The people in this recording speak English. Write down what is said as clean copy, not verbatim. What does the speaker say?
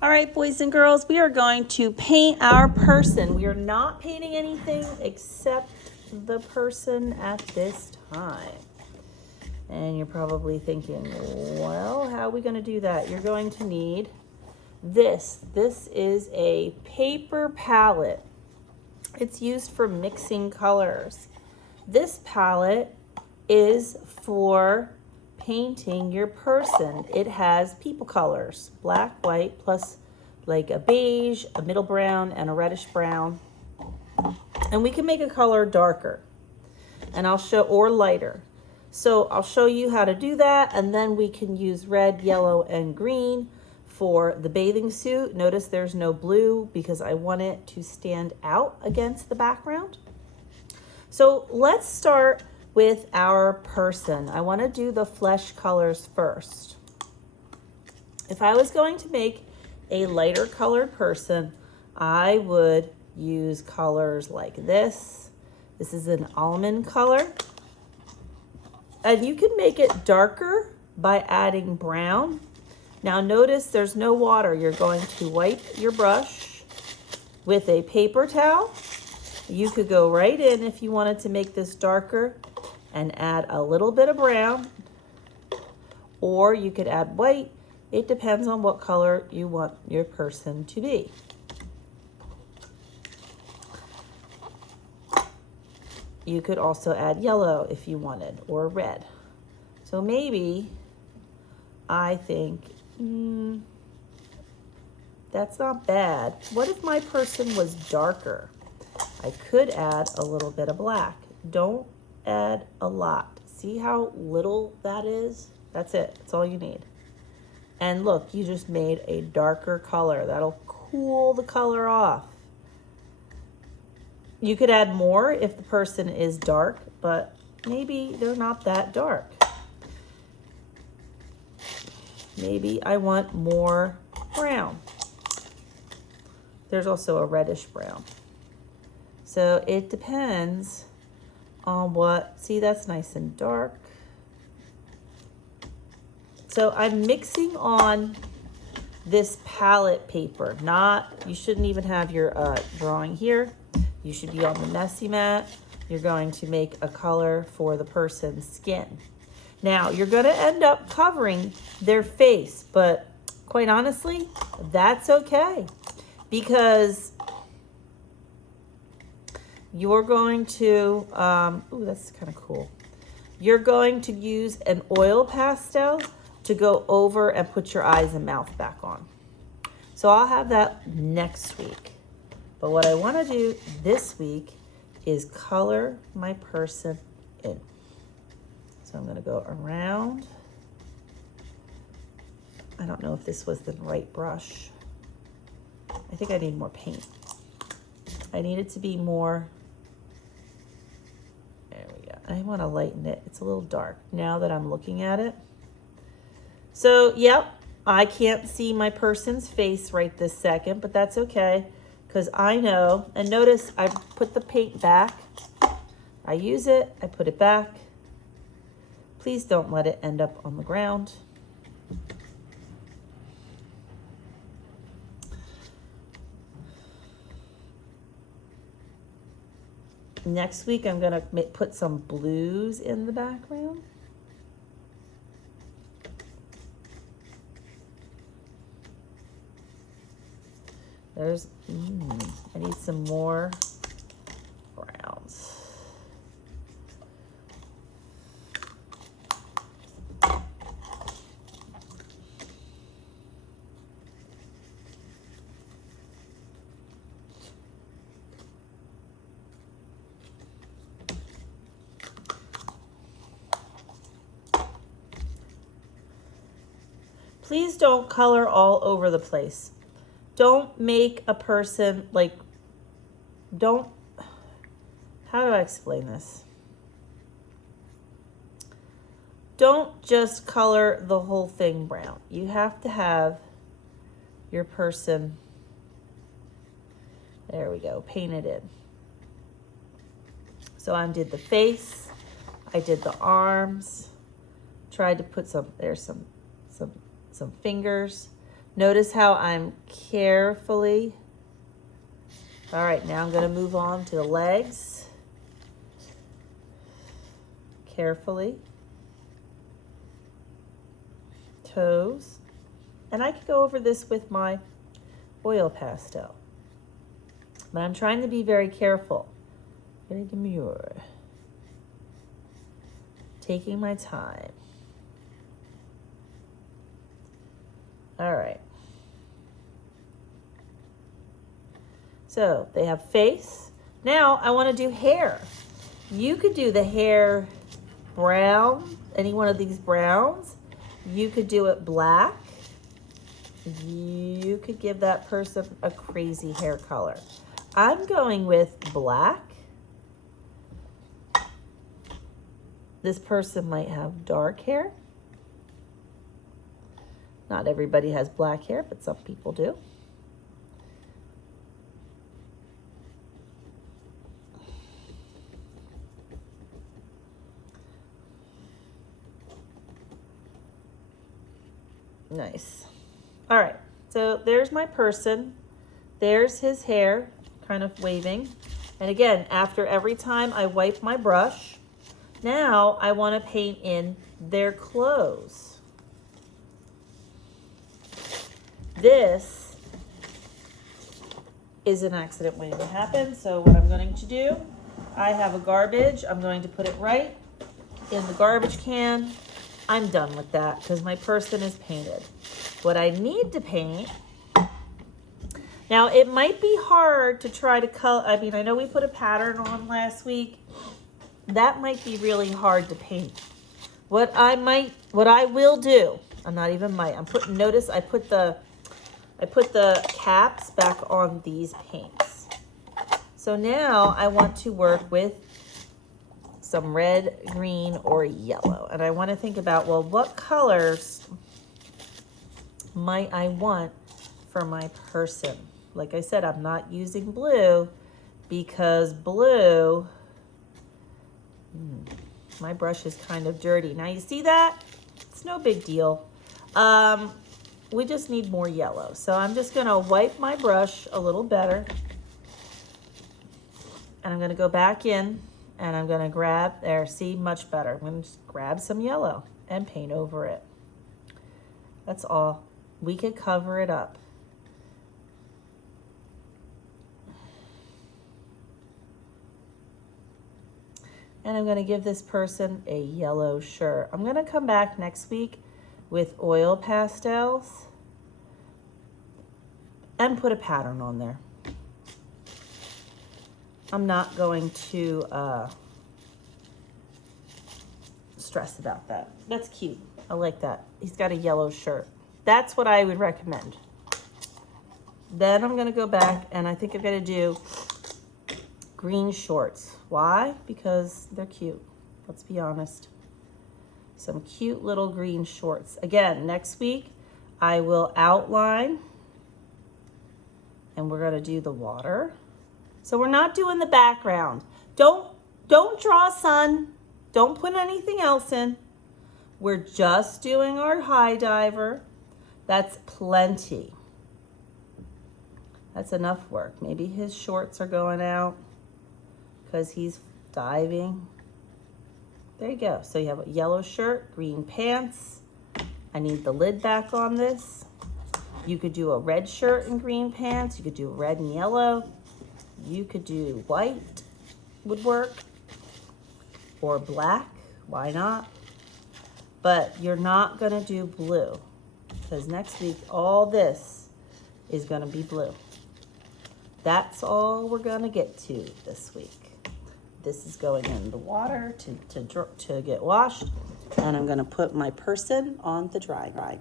All right, boys and girls, we are going to paint our person. We are not painting anything except the person at this time. And you're probably thinking, well, how are we going to do that? You're going to need this. This is a paper palette. It's used for mixing colors. This palette is for painting your person. It has people colors, black, white, plus like a beige, a middle brown, and a reddish brown. And we can make a color darker, and I'll show, or lighter. So I'll show you how to do that, and then we can use red, yellow, and green for the bathing suit. Notice there's no blue because I want it to stand out against the background. So let's start with our person. I want to do the flesh colors first. If I was going to make a lighter colored person, I would use colors like this. This is an almond color. And you can make it darker by adding brown. Now notice there's no water. You're going to wipe your brush with a paper towel. You could go right in if you wanted to make this darker and add a little bit of brown, or you could add white. It depends on what color you want your person to be. You could also add yellow if you wanted, or red. So maybe I think, that's not bad. What if my person was darker? I could add a little bit of black. Don't add a lot. See how little that is? That's it. That's all you need. And look, you just made a darker color. That'll cool the color off. You could add more if the person is dark, but maybe they're not that dark. Maybe I want more brown. There's also a reddish brown. So it depends on what, see, that's nice and dark. So I'm mixing on this palette paper, you shouldn't even have your drawing here. You should be on the messy mat. You're going to make a color for the person's skin. Now, you're going to end up covering their face, but quite honestly, that's okay, because you're going to, ooh, that's kind of cool. You're going to use an oil pastel to go over and put your eyes and mouth back on. So I'll have that next week. But what I want to do this week is color my person in. So I'm going to go around. I don't know if this was the right brush. I think I need more paint. I need it to be more, there we go. I want to lighten it. It's a little dark now that I'm looking at it. So, yep, I can't see my person's face right this second, but that's okay, because I know, and notice I put the paint back. I use it, I put it back. Please don't let it end up on the ground. Next week, I'm gonna put some blues in the background. There's, I need some more browns. Please don't color all over the place. Don't make a person like, how do I explain this? Don't just color the whole thing brown. You have to have your person, there we go, painted in. So I did the face, I did the arms, tried to put some, there's some fingers. Notice how I'm carefully. All right, now I'm gonna move on to the legs. Carefully. Toes. And I could go over this with my oil pastel. But I'm trying to be very careful. Very demure. Taking my time. All right. So they have face. Now I want to do hair. You could do the hair brown, any one of these browns. You could do it black. You could give that person a crazy hair color. I'm going with black. This person might have dark hair. Not everybody has black hair, but some people do. Nice. All right, so there's my person. There's his hair, kind of waving. And again, after every time I wipe my brush, now I want to paint in their clothes. This is an accident waiting to happen. So what I'm going to do, I have a garbage. I'm going to put it right in the garbage can. I'm done with that because my person is painted. What I need to paint, now it might be hard to try to color. I mean, I know we put a pattern on last week. That might be really hard to paint. What I will do, I'm not even might, I'm putting, notice I put the caps back on these paints. So now I want to work with some red, green, or yellow. And I want to think about, well, what colors might I want for my person? Like I said, I'm not using blue because blue, my brush is kind of dirty. Now you see that? It's no big deal. We just need more yellow. So I'm just gonna wipe my brush a little better. And I'm gonna go back in and I'm gonna grab, there, see, much better. I'm gonna just grab some yellow and paint over it. That's all. We could cover it up. And I'm gonna give this person a yellow shirt. I'm gonna come back next week with oil pastels and put a pattern on there. I'm not going to stress about that. That's cute. I like that. He's got a yellow shirt. That's what I would recommend. Then I'm gonna go back and I think I'm gonna do green shorts. Why? Because they're cute. Let's be honest. Some cute little green shorts. Again, next week I will outline and we're gonna do the water. So we're not doing the background. Don't draw sun. Don't put anything else in. We're just doing our high diver. That's plenty. That's enough work. Maybe his shorts are going out because he's diving. There you go. So you have a yellow shirt, green pants. I need the lid back on this. You could do a red shirt and green pants. You could do red and yellow. You could do white, would work, or black. Why not? But you're not gonna do blue because next week all this is gonna be blue. That's all we're gonna get to this week. This is going in the water to get washed, and I'm gonna put my person on the drying rack.